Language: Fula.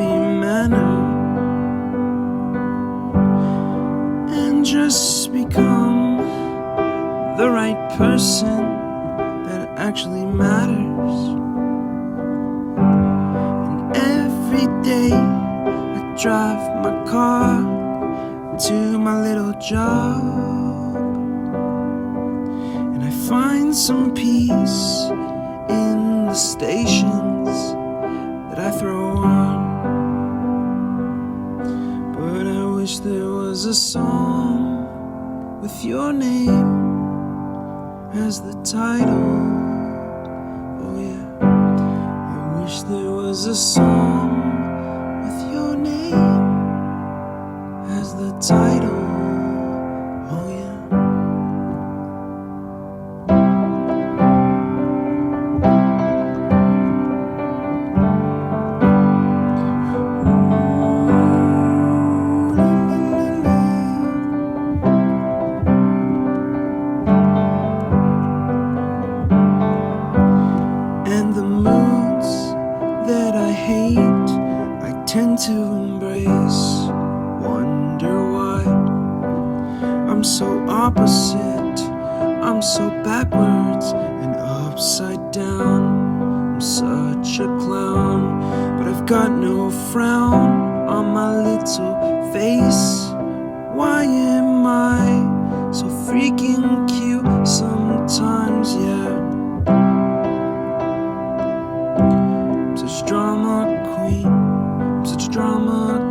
stuffy manner and just become the right person that actually matters. And every day I drive my car to my little job, and I find some peace in the stations that I throw on. But I wish there was a song with your name as the title. Oh yeah, I wish there was a song with your name as the title. Oh yeah. And the moods that I hate, I tend to embrace. Wonder why I'm so opposite, I'm so backwards and upside down. I'm such a clown, but I've got no frown on my little face. Why am I so freaking cute sometimes, yeah? I'm such a drama queen, I'm such a drama